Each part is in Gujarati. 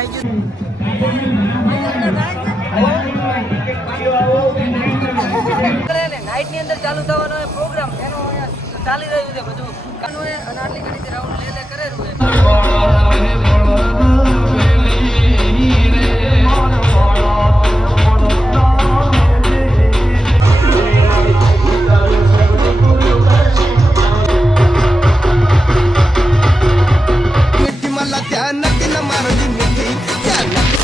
આવી ગયું નાઇટ અંદર ચાલુ થવાનો પ્રોગ્રામ એનો ચાલી રહ્યું છે બધું અને આટલી ઘડી રાઉન્ડ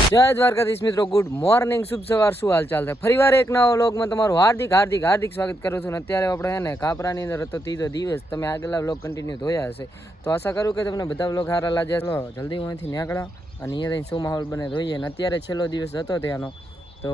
જય દ્વારકાધીશ મિત્રો ગુડ મોર્નિંગ શુભ સવાર, શું હાલ ચાલ છે? ફરીવાર એક નવા વ્લોગમાં તમારું હાર્દિક હાર્દિક હાર્દિક સ્વાગત કરું છું અને અત્યારે આપણે ને કાપરાની અંદર હતો ત્રીજો દિવસ, તમે આગલા વ્લોગ કન્ટિન્યુ જોયા હશે. તો આશા કરું કે તમને બધા વ્લોગ સારા લાગ્યા ચલો, જલ્દી હું અહીંથી નીકળ્યા અને અહીંયા જઈને શું માહોલ બને ધોઈએ અને અત્યારે છેલ્લો દિવસ હતો ત્યાંનો, તો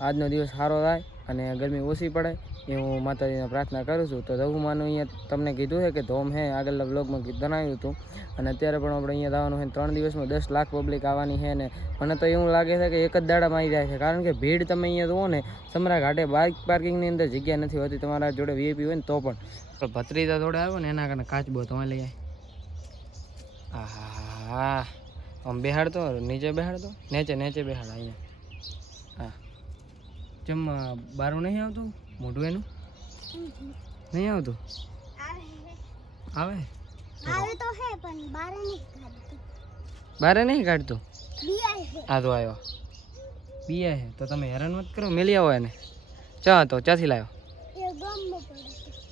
આજનો દિવસ સારો થાય. અને ગરમી ઓછી પડે, એ હું માતાજીને પ્રાર્થના કરું છું. તો રઘુમાનું અહીંયા તમને કીધું છે કે ધોમ હે, આગળના વ્લોગમાં જણાવ્યું હતું. અને અત્યારે પણ આપણે અહીંયા જવાનું છે ત્રણ દિવસમાં દસ લાખ પબ્લિક આવવાની છે ને મને તો એવું લાગે છે કે એક જ દાડામાં આવી જાય છે. કારણ કે ભીડ તમે અહીંયા જુઓ ને, સમરા ઘાટે બાઇક પાર્કિંગની અંદર જગ્યા નથી હોતી, તમારા જોડે વીઆઈપી હોય ને તો પણ. ભત્રીજા જોડે આવ્યો ને, એના કારણે કાચબો તમે લઈ આય. હા આમ બેહાડતો, નીચે બેહાડતો, નેચે નેચે બેહાડ, અહીંયા. જેમ બારું નહીં આવતું? મોઢું એનું? નહીં આવતું? આવે? આવે તો હે પણ બારે નહીં કાઢતું. બારે નહીં કાઢતું? આ તો આવ્યો. બીએ હે તો તમે હેરાન મત કરો મેલી આવો એને. ચા તો ચાથી લાવ્યો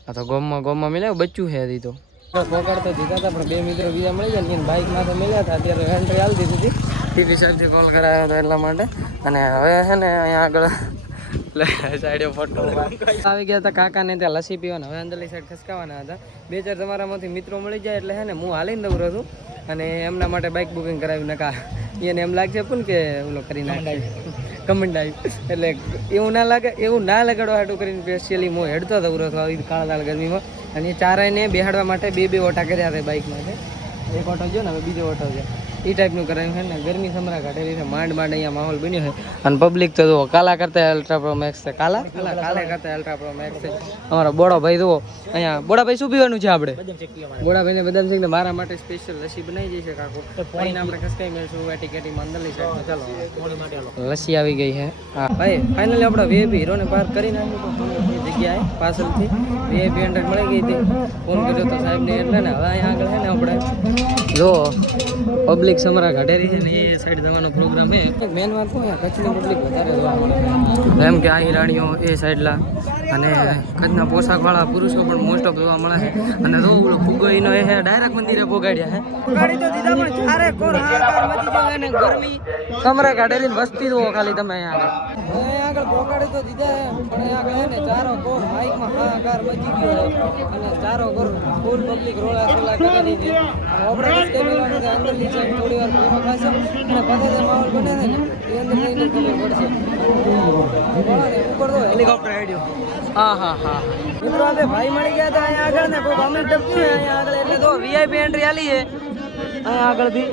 આ તો ગોમમાં ગોમમાં મેલ્યો બચ્ચું છે હજી તો. પોકાડ તો જીતા હતા પણ બે મિત્રો બીજા મળી જાય ને બાઇક માથે મળ્યા હતા અત્યારે એન્ટ્રી આવી દીધી હતી. ટીવી સાહેબથી કોલ કરાયો હતો એટલા માટે. અને હવે છે ને અહીંયા આગળ સાઈડે ફોટો આવી ગયા હતા કાકાને ત્યાં લસી પીવાના. હવે અંદરની સાઈડ ખસકાવાના હતા. બે ચાર તમારામાંથી મિત્રો મળી જાય એટલે હે ને હું હાલીને દઉં છું. અને એમના માટે બાઇક બુકિંગ કરાવી નકા એને એમ લાગશે પણ કે ઓલો કરી નાખે કમેન્ટ આવી. એટલે એવું ના લાગે એવું ના લગાડવા હાટું કરીને સ્પેશિયલી હું હેડતો હતો ઉરો આવી કાળા લાલ ગરમીમાં. અને એ ચારાયને બેહાડવા માટે બે બે ઓટા કર્યા હતા બાઇક માટે. એક ઓટો જો ને હવે બીજો ઓટો છે એ ટાઈપનું કરાયું છે ને ગરમી સમરા કાઢેલી છે માંડ માંડ અહીંયા માહોલ બન્યો છે. અને પબ્લિક તો જુઓ કાલા કરતા અલ્ટ્રા પ્રો મેક્સ છે. કાલા? કાલા કરતા અલ્ટ્રા પ્રો મેક્સ છે. અમારો બોડો ભાઈ જુઓ અહીંયા બોડા ભાઈ શું પીવાનું છે આપણે બોડા ભાઈને બદામ શેક ને મારા માટે સ્પેશિયલ લસ્સી બનાવી જશે કાકો. પાણીને આપણે ખસકાઈ મેળશું વેટી કેટીમાં અંદરની સાઈડ ચાલો. લસ્સી આવી ગઈ છે. હા. ભાઈ ફાઇનલી આપણે વીઆઈપી હીરોને પાર કરી નાખ્યું તો જગ્યાએ પાછળથી વીએપી હંડ્રેડ મળી ગઈ હતી. ફોન કર્યો તો સાહેબને એટલે ને હવે અહીંયા આગળ છે ને આપણે. જો પબ્લિક સમરા ઘાટેરી છે ને એ સાઈડ જવાનો પ્રોગ્રામ છે. મેન વાત શું કચ્છની પબ્લિક વધારે જોવા મળે એમ કે આ હિરાણીઓ એ સાઈડલા અને કચ્છના પોશાકવાળા પુરુષો પણ મોસ્ટ ઓફ જોવા મળે છે. અને જો ઓલો ફુગોઈનો એ ડાયરેક્ટ મંદિરે પોગાડ્યા છે. તો દીધા પણ ચારે કોર હાહાકાર મચી અને ગરમી. સમરા ઘાટેરી વસ્તી જુઓ ખાલી તમે અહીંયા આગળ. પોગાડી તો દીધા છે પણ આગળ ને ચારો કોર માઇકમાં હાહાકાર મચી ગયો છે. અને ચારો કોર ફૂલ પબ્લિક રોળા સોલા કરી અંદરની સાઈડ થોડી વાર પૂરો ખાશે અને પછી માહોલ બને છે ને એ અંદર જઈને ખબર પડશે. ઉપર તો હેલિકોપ્ટર આઈડિયો હા હા હા. મિત્રો આપણે ભાઈ મળી ગયા હતા અહીંયા આગળ ને કોઈ અમીર ટપક્યું છે અહીંયા આગળ એટલે તો વીઆઈપી એન્ટ્રી આલી છે. અહીંયા આગળથી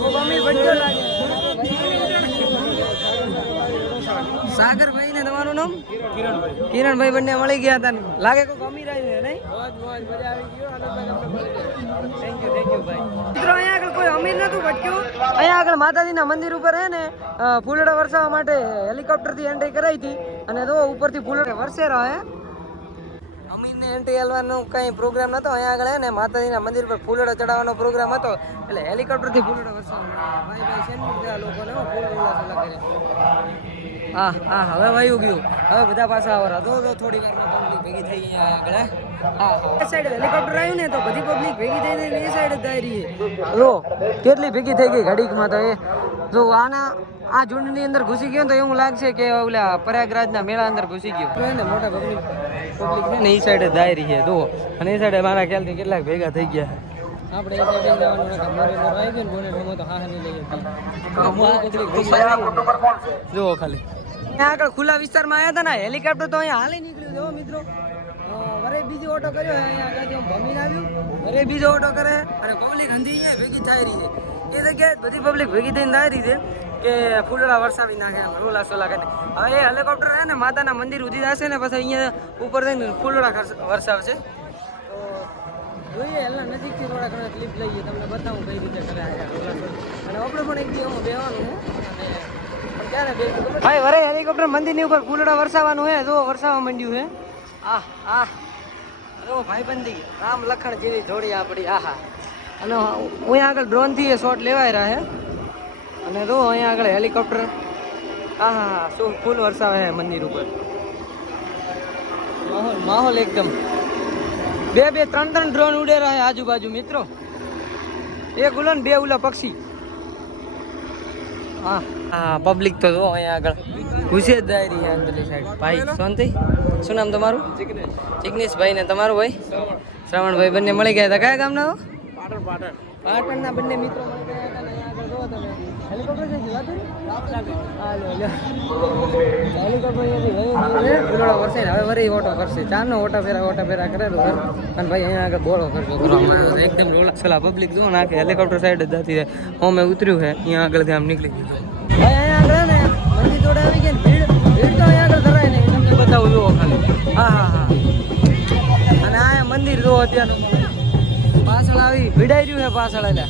કોઈ અમીર ભટક્યો લાગે. સાગરભાઈ ને તમારું નામ? કિરણભાઈ બંને મળી ગયા હતા લાગે કોઈ આવ્યું છે નહીં? થેન્ક યુ થેન્ક યુ ભાઈ. અહીંયા આગળ માતાજીના મંદિર ઉપર હે ને ફૂલડા વરસાવવા માટે હેલિકોપ્ટરથી એન્ટ્રી કરાવી હતી. અને તો ઉપરથી ફૂલડા વરસે રહે અમીરને એન્ટ્રી આલવાનો કંઈ પ્રોગ્રામ નહોતો અહીંયા આગળ હે ને માતાજીના મંદિર પર ફૂલડો ચડાવવાનો પ્રોગ્રામ હતો. એટલે હેલિકોપ્ટરથી ફૂલડો વરસાવવાનો. ભાઈ ભાઈ સેન્ડ લોકોને ફૂલ હા હા હવે વાયુ ગયું. હવે બધા પાછા આવરા દો થોડી વારમાં પબ્લિક ભેગી થઈ અહીંયા આગળ હે? હા સાઈડ હેલિકોપ્ટર આવ્યું ને તો બધી પબ્લિક ભેગી થઈ થઈને એ સાઈડ જ આવી રહી. જો કેટલી ભેગી થઈ ગઈ ઘડીકમાં તો એ. જો આના આ ઝુંડની અંદર ઘૂસી ગયો ને તો એવું લાગશે કે ઓલા પ્રયાગરાજના મેળા અંદર ઘૂસી ગયો. ને મોટા પબ્લિક પબ્લિક છે ને. એ સાઈડ જ આવી રહી છે જો અને એ સાઈડે મારા ખ્યાલથી કેટલાક ભેગા થઈ ગયા. આપણે એ સાઈડે જવાનું નતા મોરે મોર આવી ગયું ને બોને ઢોમો તો હા હા નહીં લઈ હતી જુઓ ખાલી. ત્યાં આગળ ખુલ્લા વિસ્તારમાં આવ્યા હતા ને હેલિકોપ્ટર તો અહીંયા હાલી નીકળ્યું જો મિત્રો. વરે બીજો ઓટો કર્યો અહીંયા આગળ ભમીને આવ્યું. વરે બીજો ઓટો કરે અને પબ્લિક હંધી અહીંયા ભેગી થાય રહી છે. એ જગ્યાએ બધી પબ્લિક ભેગી થઈને થઈ રહી છે કે ફૂલડા વરસાવી નાખે રોલા સોલા કરીને. હવે એ હેલિકોપ્ટર છે ને, માતાના મંદિર ઉધી જશે ને, પછી અહીંયા ઉપર થઈને ફૂલડા વરસાવશે. તો જોઈએ, એના નજીકથી થોડા ઘણા ક્લિપ લઈએ, તમને બતાવું કઈ રીતે કરે. અને આપણે પણ એક દી હું બેહવાનું છે, અને પણ ક્યારે બેસું ખબર ભાઈ, વરે હેલિકોપ્ટર મંદિરની ઉપર ફૂલડા વરસાવાનું હે જો વરસાવા માંડ્યું હે. આહ આહ. રો ભાઈબંધી, રામ લખણ જેવી જોડી આપણી આહા. અને અહીંયા આગળ ડ્રોનથી એ શોટ લેવાય રહ્યા હે. અને જો અહીંયા આગળ હેલિકોપ્ટર આહા શું ફૂલ વરસાવે હે મંદિર ઉપર. માહોલ માહોલ એકદમ. બે બે, ત્રણ ત્રણ ડ્રોન ઉડે રહ્યા આજુબાજુ, મિત્રો. એક ઉલો બે ઉલા પક્ષી. હા હા પબ્લિક તો જો અહીંયા આગળ ઘૂસે જ જાય રહી અંદરની સાઈડ ભાઈ, શાંતિ? શું નામ તમારું? જિગ્નેશ ભાઈ ને તમારું ભાઈ? શ્રવણભાઈ બંને મળી ગયા હતા. કયા ગામના પાટણ પાટણના બંને મિત્રો મળી ગયા હતા અહીંયા આગળ જોવો તમે. હેલિકોપ્ટર છે. હેલિકોપ્ટર વરસે હવે વરી ઓટો કરશે ચારનો ઓટા ફેરા ઓટા ફેરા કરેલો અને ભાઈ અહીંયા આગળ બોળો છે. એકદમ રોલા સલા પબ્લિક જો નાખે હેલિકોપ્ટર સાઈડ જ જતી હું મેં ઉતર્યું છે અહીંયા આગળથી આમ નીકળી ગયું ભાઈ અહીંયા આગળ ને મંદિર જોડે આવી ગયા ભીડ ભીડ તો અહીંયા આગળ કરાય નહીં. તમને બતાવું જુઓ ખાલી. હા હા હા. અને આ મંદિર જુઓ અત્યારનું. પાછળ આવી ભીડાઈ રહ્યું છે પાછળ એટલે.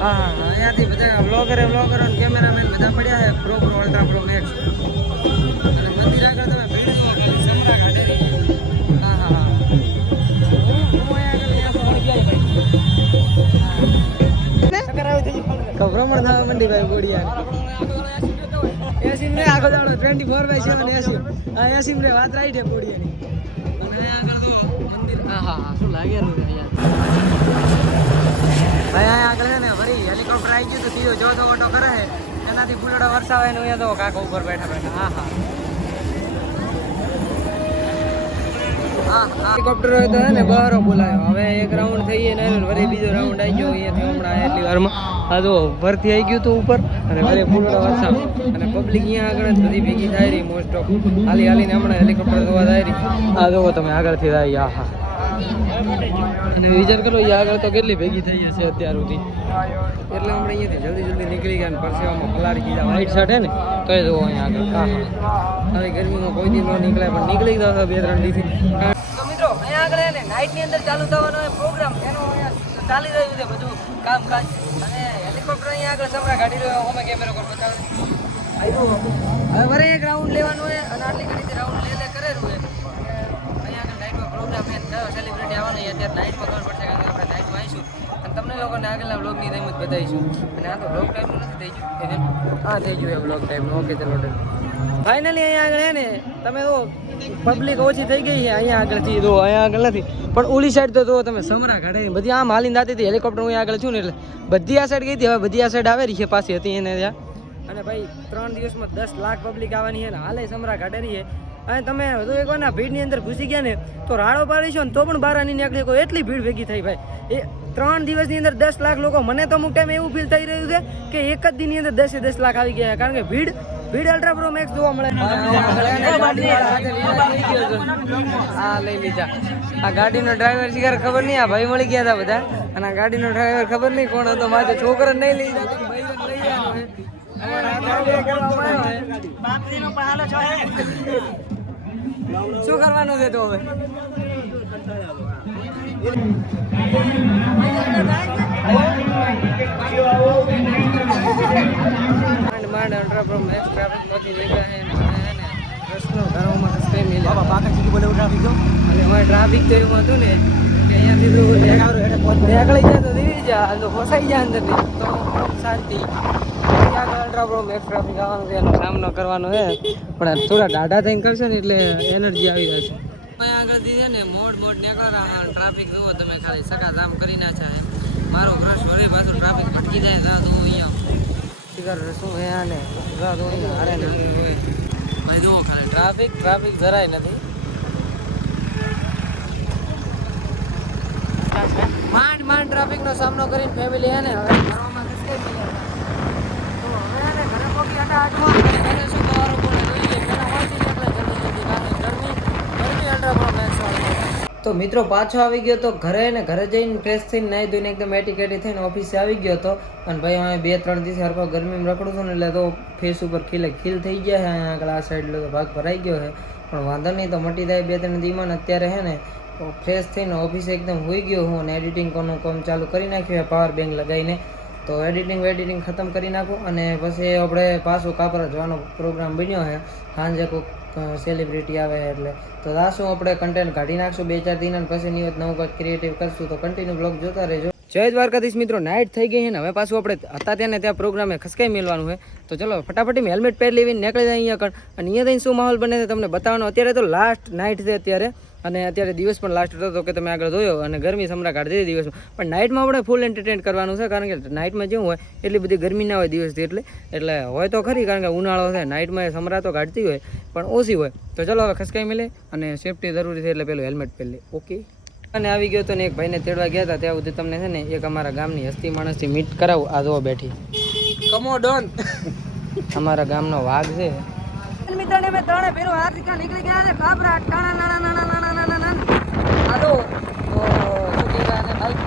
હા અહીંયાથી બધા વ્લોગરે વ્લોગરો કેમેરામેન બધા પડ્યા છે. Pro pro ultra pro max અને મંદિર આગળ તમે ભીડ જુઓ ખાલી સમરા હા હા હા. ભ્રમણ થવા મંડી ભાઈ ગોડિયા એસી ને આખો દાડો twenty four by seven AC હા એસી ને વાત રાઈટ છે ગોડિયાની અને આગળ તો મંદિર હા હા હા. શું લાગે યાર ભાઈ આગળ છે ને ફરી હેલિકોપ્ટર આવી ગયું તો સીધો જોતો ઓટો કરે છે. એનાથી ફૂલડા વરસાવે ને અહીંયા તો કાકા ઉપર બેઠા બેઠા. હા હા. હા હેલિકોપ્ટર હોય તો ને બહારો બોલાયો. હવે એક રાઉન્ડ થઈ ને વળી બીજો રાઉન્ડ આવી ગયો અહીંયાથી હમણાં એટલી વારમાં. આ જો ભરતી આવી ગયું હતું ઉપર અને વળી ફૂલડા વરસાદ અને પબ્લિક અહીંયા આગળ જ બધી ભેગી થાય રહી મોસ્ટ ઓફ હાલી હાલીને હમણાં હેલિકોપ્ટર જોવા થાય રહી. આ જોવો તમે આગળથી આવી આ હા અને વિચાર કરો એ આગળ તો કેટલી ભેગી થઈ જશે અત્યાર સુધી. એટલે આપણે અહીંયાથી જલ્દી જલ્દી નીકળી ગયા અને પરસેવામાં પલાળી ગયા વાઈટ શર્ટ હે ને? તો એ જોવો અહીંયા આગળ. હા હા. હવે ગરમીમાં કોઈ દી ન નીકળે પણ નીકળી ગયા બે ત્રણ દીથી. તો મિત્રો અહીંયા આગળ હે ને નાઇટની અંદર ચાલુ થવાનો પ્રોગ્રામ એનો અહીંયા ચાલી રહ્યું છે બધું કામકાજ. અને હેલિકોપ્ટર અહીંયા આગળ સમરા કાઢી રહ્યો અમે કેમેરો પર બતાવે. આવ્યું. હવે ગ્રાઉન્ડ લેવાનું હોય અને આટલી ઘડીથી રાઉન્ડ લે લે કરેલું હોય અને અહીંયા આગળ નાઇટમાં પ્રોગ્રામ એ કયો સેલિબ્રિટી આવવાનો અત્યારે નાઇટમાં ખબર પડશે કારણ કે આપણે નાઇટમાં આવીશું. અને તમને લોકોને આગળના બ્લોગની તેમજ બતાવીશું. અને આ તો બ્લોગ ટાઈપનું નથી થઈ ગયું. હા, થઈ ગયું એ બ્લોગ ટાઈપનું ઓકે ચલો ફાઇનલી અહીંયા આગળ હે ને, તમે તો પબ્લિક ઓછી થઈ ગઈ છે. અહીંયા આગળથી જો, અહીંયા આગળ નથી. પણ ઓલી સાઈડ તો જો, તમે સમરા કાઢે બધી આમ હાલીને દાતી હતી હેલિકોપ્ટર હું આગળ છું ને એટલે બધી આ સાઈડ ગઈ હતી, હવે બધી આ સાઈડ આવેલી છે પાછી હતી એને ત્યાં. અને ભાઈ, ત્રણ દિવસમાં દસ લાખ પબ્લિક આવવાની છે ને, હાલે સમરા કાઢેલી છે. અને તમે હજુ એક વાર ભીડની અંદર ઘૂસી ગયા ને તો રાડો પાડીશો ને તો પણ બહાર નહીં નીકળી કોઈ એટલી ભીડ ભેગી થઈ ભાઈ. એ ત્રણ દિવસની અંદર દસ લાખ લોકો મને તો અમુક ટાઈમ એવું ફીલ થઈ રહ્યું છે કે એક જ દિનની અંદર દસે દસ લાખ આવી ગયા કારણ કે ભીડ ભીડ અલ્ટ્રા પ્રો મેક્સ જોવા મળે. હા લઈ લીધા. આ ગાડીનો ડ્રાઈવર શિકાર ખબર નહીં આ ભાઈ મળી ગયા હતા બધા. અને આ ગાડીનો ડ્રાઈવર ખબર નહીં કોણ હતો મારે છોકરો નહીં લઈ શું કરવાનું છે તો હવે? માંડ ટ્રાફિકમાંથી નીકળ્યા છે ને પ્રશ્નો ઘરોમાં કઈ મિલે. બાબા બાકા ચીકી બોલે ટ્રાફિક જો? અને અમારે ટ્રાફિક તો એવું હતું ને કે અહીંયાથી તો નીકળી જાય તો ફસાઈ જાય અંદર તો શાંતિ. સામનો કરવાનો છે પણ થોડા ડાઢા થઈને કરશે ને એટલે એનર્જી આવી જશે. આગળથી છે ને મોડ મોડ નીકળવા ટ્રાફિક જુઓ તમે ખાલી જામ કરી નાખ્યા મારો ક્રશ વરે પાછું ટ્રાફિક ભટકી જાય તા તો અહીંયા. શું હે આને? તા તો હારે ભાઈ જુઓ ખાલી ટ્રાફિક ટ્રાફિક જરાય નથી. માંડ માંડ ટ્રાફિકનો સામનો કરીને ફેમિલી હે ને હવે ઘરમાં ખસકાઈ ગઈ. તો મિત્રો પાછો આવી ગયો તો ઘરે ને ઘરે જઈને ફ્રેશ થઈને નાહી ધોઈને એકદમ એટીકેટી થઈને ઓફિસે આવી ગયો હતો અને ભાઈ હવે બે ત્રણ દિવસ હરખો ગરમીમાં રખડું છું ને એટલે તો ફેસ ઉપર ખીલે ખીલ થઈ ગયા છે. આગળ આ સાઈડ તો ભાગ ભરાઈ ગયો છે. પણ વાંધો નહીં, તો મટી જાય બે ત્રણ દીમાં અત્યારે હે ને ફ્રેશ થઈને ઓફિસે એકદમ હોઈ ગયો હું અને એડિટિંગ કોનું કામ ચાલુ કરી નાખ્યું પાવર બેંક લગાવીને. તો એડિટિંગ વેડિટિંગ ખતમ કરી નાખું અને પછી આપણે પાછું કાપરા જવાનો પ્રોગ્રામ બન્યો છે. સાંજે કોઈક સેલિબ્રિટી આવે એટલે. તો દાશું આપણે કન્ટેન્ટ કાઢી નાખશું બે ચાર દિન પછી નિયત નવું કંઈક ક્રિએટિવ કરશું. તો કન્ટિન્યુ બ્લોગ જોતા રહેજો. જય દ્વારકાધીશ મિત્રો નાઇટ થઈ ગઈ છે ને હવે પાછું આપણે હતા ત્યાં ને ત્યાં પ્રોગ્રામે ખસકાઈ મેળવાનું છે. તો ચલો, ફટાફટી હેલ્મેટ પહેરી લેવીને નીકળી જાય અહીંયા કણ અને અહીંયા જઈને શું માહોલ બને છે તમને બતાવવાનો. અત્યારે તો લાસ્ટ નાઇટ છે અત્યારે. અને અત્યારે દિવસ પણ લાસ્ટ હતો કે તમે આગળ જોયો અને ગરમી સમરા કાઢતી દીધી દિવસમાં. પણ નાઇટમાં આપણે ફૂલ એન્ટરટેન કરવાનું છે કારણ કે નાઇટમાં જેવું હોય એટલી બધી ગરમી ના હોય દિવસથી એટલે એટલે હોય તો ખરી કારણ કે ઉનાળો છે નાઇટમાં એ સમરા તો કાઢતી હોય પણ ઓછી હોય. તો ચલો હવે ખસકાઈ મળે અને સેફટી જરૂરી છે એટલે પેલું હેલ્મેટ પહેરી ઓકે અને આવી ગયો તો ને એક ભાઈને તેડવા ગયા હતા ત્યાં સુધી તમને છે ને એક અમારા ગામની હસ્તી માણસથી મીટ કરાવું આ જોવા બેઠી. કમો ડોન અમારા ગામનો વાઘ છે. મિત્રને મેં ત્રણે ફેરો હાથ નીકળી ગયા છે કાબરા ટાણા નાના નાના નાના હાલો તો શું કહેવાય અને બાઈક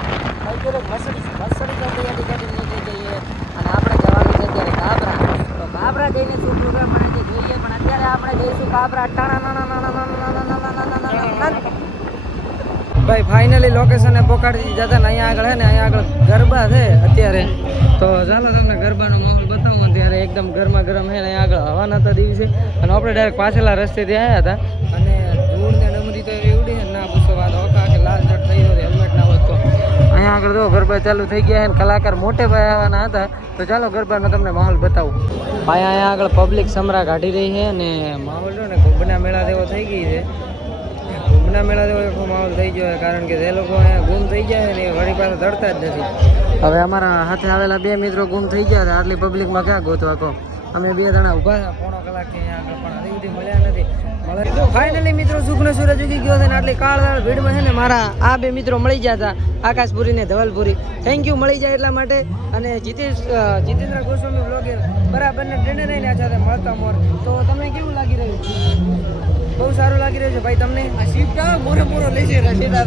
પર મસડી મસડી તો તૈયારી કરીને નીકળી જઈએ અને આપણે જવાનું છે અત્યારે કાબરા તો કાબરા જઈને શું પ્રોગ્રામ બને છે જોઈએ પણ અત્યારે આપણે જઈશું કાબરા ટાણા નાના નાના નાના નાના નાના ભાઈ ફાઇનલી લોકેશને પહોંચાડી જતા ને અહીંયા આગળ ને અહીંયા આગળ ગરબા છે અત્યારે તો ચાલો તમને ગરબાનો માહોલ બતાવું ત્યારે એકદમ ગરમા ગરમ છે ને આગળ હવાના હતા દિવસે અને આપણે ડાયરેક્ટ પાછલા રસ્તેથી આવ્યા હતા અને ધૂળ ને અહીંયા આગળ જો ગરબા ચાલુ થઈ ગયા છે ને કલાકાર મોટે ભાઈ આવવાના હતા, તો ચાલો ગરબાનો તમને માહોલ બતાવું. ભાઈ અહીંયા આગળ પબ્લિક સમરા કાઢી રહી છે અને માહોલ જો ને કુંભના મેળા જેવો થઈ ગઈ છે. કુંભના મેળા જેવો માહોલ થઈ ગયો કારણ કે જે લોકો અહીંયા ગુમ થઈ જાય ને એ વળી પાસે ધરતા જ નથી. હવે અમારા હાથે આવેલા બે મિત્રો ગુમ થઈ ગયા હતા આટલી પબ્લિકમાં ક્યાં ગોતવા કહો અમે બે જણા ઊભા હતા પોણો અહીંયા આગળ પણ હજી સુધી મળ્યા નથી. મળે ફાઇનલી મિત્રો સુખનો સૂરજ ઉગી ગયો છે ને આટલી કાળદાળ ભીડમાં છે ને મારા આ બે મિત્રો મળી ગયા હતા, આકાશપુરી ને ધવલપુરી. થેન્ક યુ મળી જાય એટલા માટે. અને જીતેશ જીતેન્દ્ર ગોસ્વામી બ્લોગર બરાબરને ટ્રેને રહીને આ સાથે મળતા મોર. તો તમને કેવું લાગી રહ્યું? બહુ સારું લાગી રહ્યું છે ભાઈ તમને. આ શિફ્ટ આવે મોરે મોરો લઈ જઈ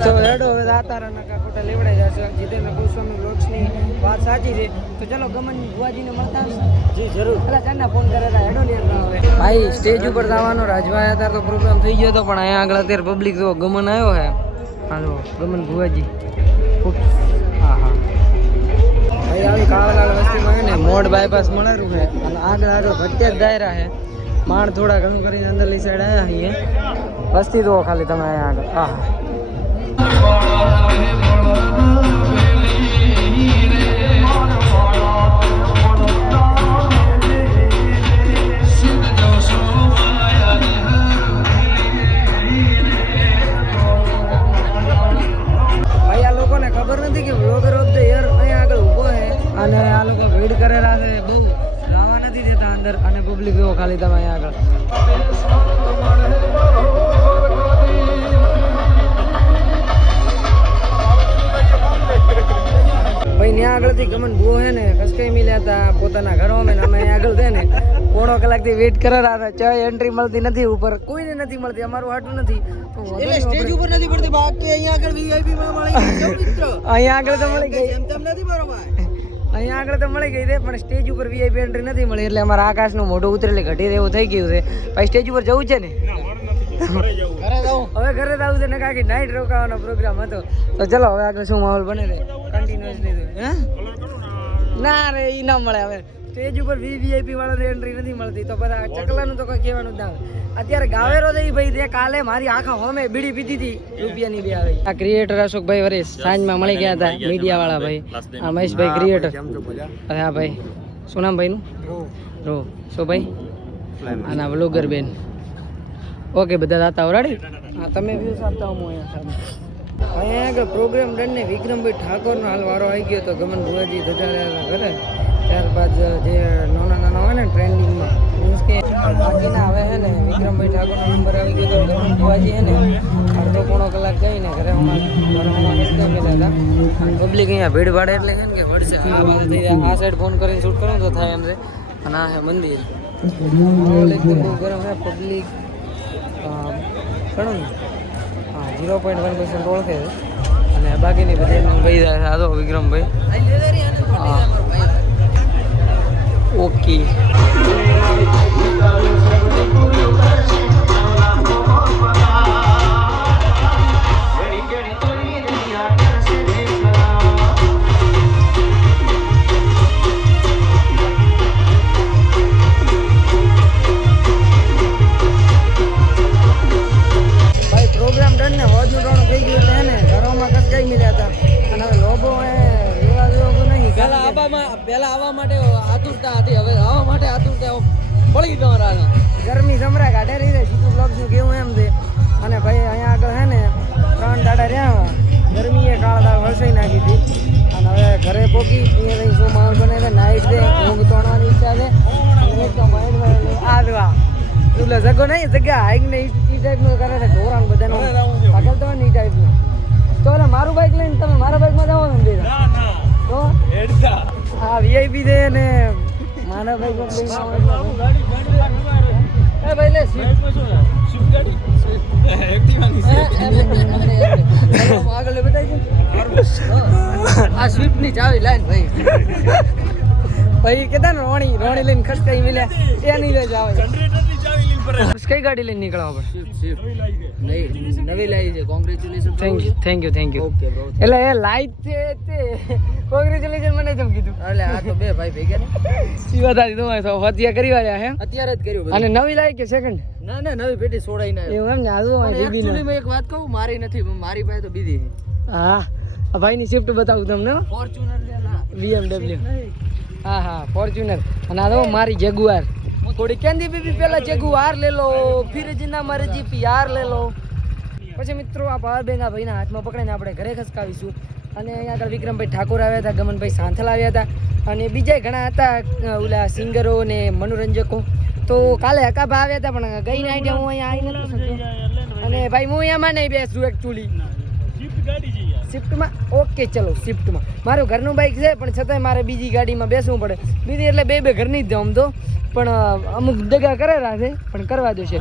તો હેડો હવે દાતારા નકા ખોટા લેવડાઈ જશે. જીતેન્દ્ર ગોસ્વામી બ્લોગ્સની વાત સાચી છે. તો ચલો ગમન બુવાજીને મળતા જી જરૂર. પેલા ચાંદા ફોન કરે હેડો ના હવે. ભાઈ સ્ટેજ ઉપર જવાનો રાજભાઈ હતા તો પ્રોગ્રામ થઈ ગયો હતો પણ અહીંયા આગળ અત્યારે પબ્લિક જો ગમન આવ્યો હે હાલો ગમન ભુવાજી. ખૂબ હા હા. ભાઈ આવી કાળલાલ વસ્તીમાં ને મોડ બાયપાસ મળેલું છે. અને આગળ આગળ ભટ્યા જ દાયરા છે. માણ થોડા ઘણું કરીને અંદરલી સાઈડ આવ્યા અહીંયા વસ્તી જુઓ ખાલી તમે અહીંયા આગળ. હા. ખાલી તમે અહીંયા આગળ ભાઈ ત્યાં આગળથી ગમન ભૂવો હે ને કસકાઈ મિલ્યા હતા પોતાના ઘરોમાં ને અમે અહીંયા આગળ છે ને પોણો કલાકથી વેઇટ કરેલા હતા ચાય એન્ટ્રી મળતી નથી ઉપર કોઈને નથી મળતી અમારું હાટું નથી। એટલે સ્ટેજ ઉપર નથી પડતી બાકી અહીંયા આગળ વીઆઈપી માં મળી અહીંયા આગળ તો મળી ગઈ। એમ તેમ નથી બરોબર. અહીંયા આગળ તો મળી ગઈ છે પણ સ્ટેજ ઉપર વીઆઈપી એન્ટ્રી નથી મળી એટલે અમારા આકાશનું મોઢું ઉતરેલી ઘટી એવું થઈ ગયું છે. ભાઈ સ્ટેજ ઉપર જવું છે ને? હવે ઘરે જ આવું છે ને કાકી નાઇટ રોકાવાનો પ્રોગ્રામ હતો. તો ચલો હવે આગળ શું માહોલ બને છે? કન્ટિન્યુઅસલી હે? ના રે એ ના મળે હવે. સ્ટેજ ઉપર વીવીઆઈપી વાળાને એન્ટ્રી નથી મળતી. તો બધા ચકલાનું તો કોઈ કહેવાનું ના અત્યારે ગાવેરો દઈ ભાઈ તે કાલે મારી આખા હોમે બીડી પીધી હતી. રૂપિયાની બે આવી. આ ક્રિએટર અશોકભાઈ વરેશ. સાંજમાં મળી ગયા હતા. મીડિયા વાળા ભાઈ. આ મહેશભાઈ ક્રિએટર અરે હા ભાઈ. શું નામ ભાઈનું? રો. શું ભાઈ? આના વ્લોગર બેન. ઓકે બધા દાતા ઓરાડી હા તમે વ્યૂઝ આપતા હું અહીંયા અહીંયા આગળ પ્રોગ્રામ ડનને વિક્રમભાઈ ઠાકોરનો હાલ વારો આવી ગયો તો ગમન ભુવાજી ધજાડ્યા ઘરે. ત્યારબાદ જે નાના નાના હોય ને ટ્રેન્ડિંગમાં મીન્સ કે બાકીના હવે છે ને વિક્રમભાઈ ઠાકોરનો નંબર આવી ગયો તો ગમન ભુવાજી છે ને અડધો પોણો કલાક જઈને ઘરે હતા. પબ્લિક અહીંયા ભીડ ભાડે એટલે છે ને કે વળશે. આ બાજુ થઈ આ સાઈડ ફોન કરીને શૂટ કરો તો થાય એમ છે. અને આ છે મંદિર. એકદમ બહુ ગરમ છે. પબ્લિક ઘણું હા ઝીરો પોઈન્ટ વન પર્સન્ટ ઓળખે છે. અને બાકીની બધી એમને ગઈ જાય છે. આ તો વિક્રમભાઈ. ઓકે. એટલે જગો નહીં જગ્યા હાઈક ને ઈ ટાઈપનું કરે છે ઢોરાન બધાનો પાગલ તો ઈ ટાઈપનું તો એટલે મારું બાઇક લઈને તમે મારા બાઇકમાં જાઓ ને બેટા તો હા વીઆઈપી દે ને મારા બાઇકમાં લઈને એ ભાઈ લે સીટ આગળ બતાવી આ સ્વિફ્ટની ચાવી લાઈન ભાઈ ભાઈ કેતા ને રોણી રોણી લઈને ખસકાઈ મિલે. એ નહીં લઈ જાવ કઈ ગાડી લઈને નીકળવા પડે? નવી લાવી છે. Congratulation thank you thank you thank you okay bro એટલે એ લાઈટ છે તે. કોંગ્રેચ્યુલેશન મને તેમ કીધું. એટલે આ તો બે ભાઈ ભેગા ને સી બતાવી દો તો હત્યા કરી વાળ્યા હે. અત્યારે જ કર્યું અને નવી લાવી કે સેકન્ડ ના ના નવી પેટી સોડાઈ ના એવું એમ ને આજુ actually માં એક વાત કહું મારી નથી મારી પાસે તો બીજી હા આ ભાઈની શિફ્ટ બતાવું તમને ફોર્ચ્યુનર બીએમડબલ્યુ હા હા ફોર્ચ્યુનર અને આ મારી જેગુઆર થોડી કેન્દી બીબી પેલા જેગુઆર લે લો, ફિર મારે મરજી પિયાર લે લો. પછી મિત્રો, આ પાવર બેંક આ ભાઈના હાથમાં પકડીને આપણે ઘરે ખસકાવીશું. અને અહીંયા આગળ વિક્રમભાઈ ઠાકોર આવ્યા હતા, ગમનભાઈ સાંથલ આવ્યા હતા. અને બીજા ઘણા હતા ઓલા સિંગરો ને મનોરંજકો. તો કાલે હકાભા આવ્યા હતા, પણ ગઈ નાઈટે હું અહીંયા આવી અને ભાઈ, હું અહીંયામાં નહીં બેસું એકચ્યુઅલી શિફ્ટમાં ઓકે ચલો શિફ્ટમાં મારું ઘરનું બાઇક છે, પણ છતાંય મારે બીજી ગાડીમાં બેસવું પડે. બીજી એટલે બે બે ઘરની જ જાઉં તો. પણ અમુક દગા કરે રાખે પણ કરવા દો છે.